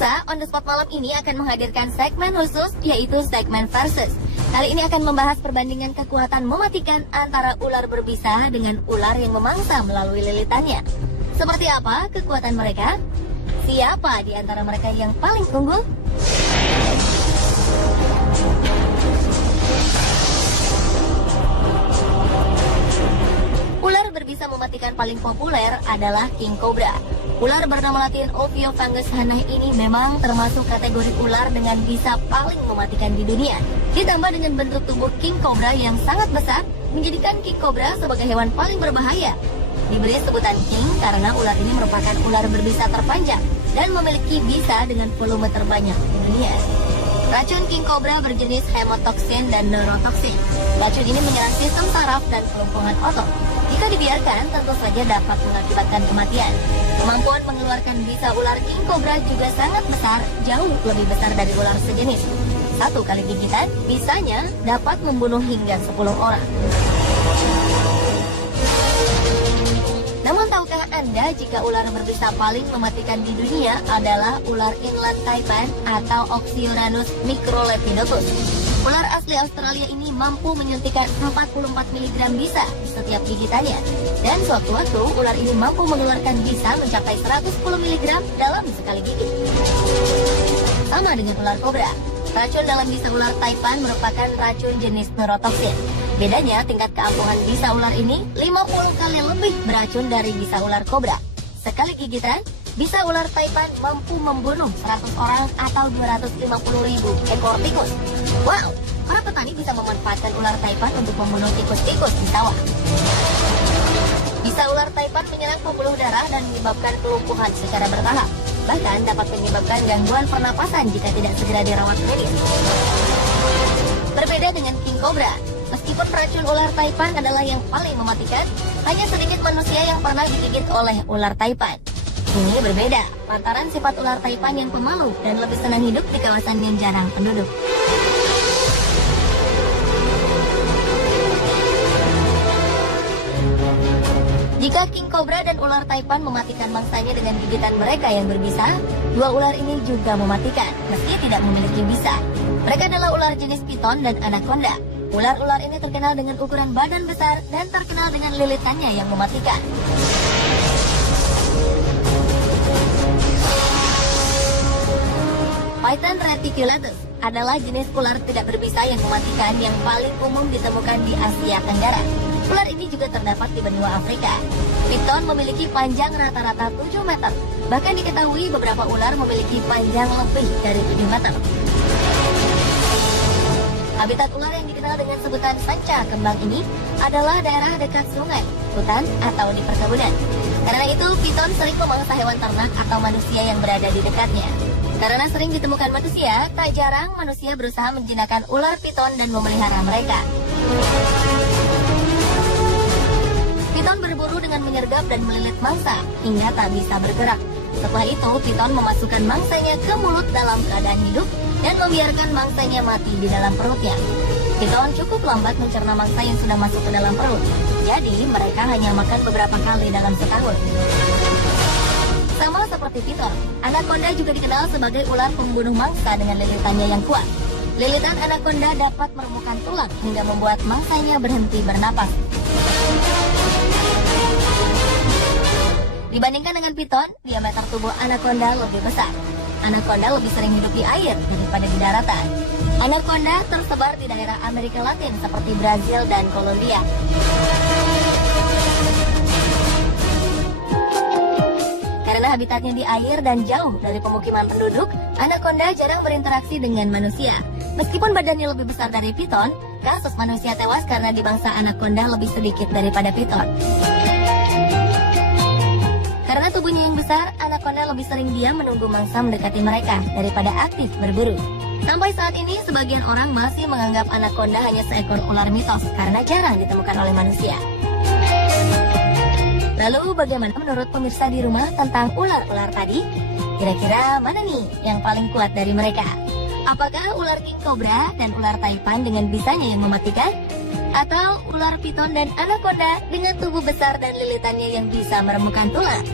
Pemirsa, On The Spot malam ini akan menghadirkan segmen khusus, yaitu segmen versus. Kali ini akan membahas perbandingan kekuatan mematikan antara ular berbisa dengan ular yang memangsa melalui lilitannya. Seperti apa kekuatan mereka? Siapa di antara mereka yang paling unggul? Ular berbisa mematikan paling populer adalah King Cobra. Ular bernama latin Ophiofungus hannah ini memang termasuk kategori ular dengan bisa paling mematikan di dunia. Ditambah dengan bentuk tubuh King Cobra yang sangat besar, menjadikan King Cobra sebagai hewan paling berbahaya. Diberi sebutan King karena ular ini merupakan ular berbisa terpanjang dan memiliki bisa dengan volume terbanyak di dunia. Racun King Cobra berjenis hemotoxin dan neurotoxin. Racun ini menyerang sistem saraf dan kelumpuhan otot. Jika dibiarkan, tentu saja dapat mengakibatkan kematian. Kemampuan mengeluarkan bisa ular King Cobra juga sangat besar, jauh lebih besar dari ular sejenis. Satu kali gigitan, bisanya dapat membunuh hingga 10 orang. Namun tahukah Anda jika ular berbisa paling mematikan di dunia adalah ular inland taipan atau Oxyuranus microlepidopus. Ular asli Australia ini mampu menyuntikkan 44 mg bisa di setiap gigitannya. Dan sewaktu-waktu ular ini mampu mengeluarkan bisa mencapai 110 mg dalam sekali gigit. Sama dengan ular kobra, racun dalam bisa ular taipan merupakan racun jenis neurotoxin. Bedanya tingkat keampuhan bisa ular ini 50 kali lebih beracun dari bisa ular kobra. Sekali gigitan, bisa ular taipan mampu membunuh 100 orang atau 250.000 ekor tikus. Wow, para petani bisa memanfaatkan ular taipan untuk membunuh tikus-tikus di sawah. Bisa ular taipan menyerang pembuluh darah dan menyebabkan kelumpuhan secara bertahap. Bahkan dapat menyebabkan gangguan pernapasan jika tidak segera dirawat medis. Berbeda dengan King Cobra, meskipun racun ular taipan adalah yang paling mematikan, hanya sedikit manusia yang pernah digigit oleh ular taipan. Ini berbeda, lantaran sifat ular taipan yang pemalu dan lebih senang hidup di kawasan yang jarang penduduk. Jika King Cobra dan ular taipan mematikan mangsanya dengan gigitan mereka yang berbisa, dua ular ini juga mematikan, meski tidak memiliki bisa. Mereka adalah ular jenis piton dan anaconda. Ular-ular ini terkenal dengan ukuran badan besar dan terkenal dengan lilitannya yang mematikan. Python reticulatus adalah jenis ular tidak berbisa yang mematikan yang paling umum ditemukan di Asia Tenggara. Ular ini juga terdapat di benua Afrika. Piton memiliki panjang rata-rata 7 meter. Bahkan diketahui beberapa ular memiliki panjang lebih dari 7 meter. Habitat ular yang dikenal dengan sebutan sanca kembang ini adalah daerah dekat sungai, hutan, atau di perkebunan. Karena itu, piton sering memangsa hewan ternak atau manusia yang berada di dekatnya. Karena sering ditemukan manusia, tak jarang manusia berusaha menjinakkan ular piton dan memelihara mereka. Piton berburu dengan menyergap dan melilit mangsa hingga tak bisa bergerak. Setelah itu, piton memasukkan mangsanya ke mulut dalam keadaan hidup dan membiarkan mangsanya mati di dalam perutnya. Piton cukup lambat mencerna mangsa yang sudah masuk ke dalam perut. Jadi, mereka hanya makan beberapa kali dalam setahun. Sama seperti piton, anaconda juga dikenal sebagai ular pembunuh mangsa dengan lilitannya yang kuat. Lilitan anaconda dapat meremukkan tulang hingga membuat mangsanya berhenti bernapas. Dibandingkan dengan piton, diameter tubuh anaconda lebih besar. Anaconda lebih sering hidup di air daripada di daratan. Anaconda tersebar di daerah Amerika Latin seperti Brazil dan Kolombia. Karena habitatnya di air dan jauh dari pemukiman penduduk, anaconda jarang berinteraksi dengan manusia. Meskipun badannya lebih besar dari piton, kasus manusia tewas karena dimangsa anaconda lebih sedikit daripada piton. Karena tubuhnya yang besar, anaconda lebih sering diam menunggu mangsa mendekati mereka daripada aktif berburu. Sampai saat ini, sebagian orang masih menganggap anaconda hanya seekor ular mitos karena jarang ditemukan oleh manusia. Lalu bagaimana menurut pemirsa di rumah tentang ular-ular tadi? Kira-kira mana nih yang paling kuat dari mereka? Apakah ular King Cobra dan ular taipan dengan bisanya yang mematikan? Atau ular piton dan anaconda dengan tubuh besar dan lilitannya yang bisa meremukkan tulang?